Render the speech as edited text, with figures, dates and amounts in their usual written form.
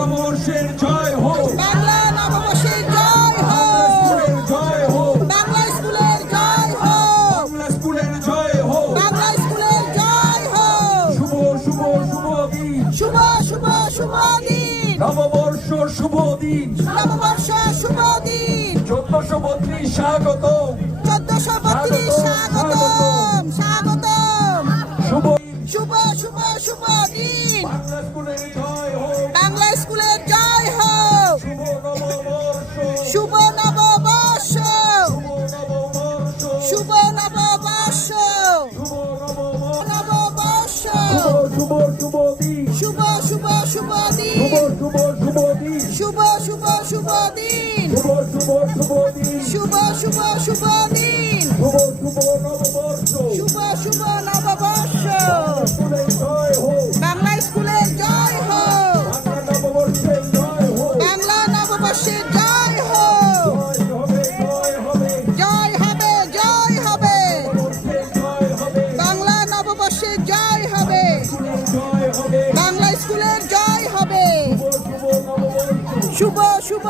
নববর্ষের জয় হোক, বাংলা নববর্ষের জয় হোক, জয় হোক, বাংলা স্কুলের জয় হোক, বাংলা স্কুলের জয় হোক, বাংলা স্কুলের জয় হোক। শুভ শুভ শুভ দিন, শুভ শুভ শুভ দিন, নববর্ষ শুভ দিন, নববর্ষ শুভ দিন। 1432 স্বাগত, 1432 স্বাগতম স্বাগতম। শুভ শুভ শুভ শুভ দিন, বাংলা স্কুলের জয় হোক, বাংলা স্কুলের জয় হোক। শুভ নববর্ষ, শুভ নববর্ষ, শুভ নববর্ষ, শুভ শুভ দিন, শুভ শুভ শুভ দিন, শুভ শুভ দিন, শুভ শুভ শুভ দিন, শুভ দিন, শুভ শুভ শুভ দিন, শুভ নববর্ষ, শুভ শুভ নববর্ষ। স্কুলের জয় হোক, বাংলা স্কুলের জয় হোক, বাংলা নববর্ষের জয় হোক, বাংলা নববর্ষের জয় হোক। জয় হবে, জয় হবে, জয় হবে, জয় হবে, বাংলা নববর্ষের জয় হবে, জয় হবে, বাংলা স্কুলের জয় হবে। শুভ নববর্ষ। শুভ শুভ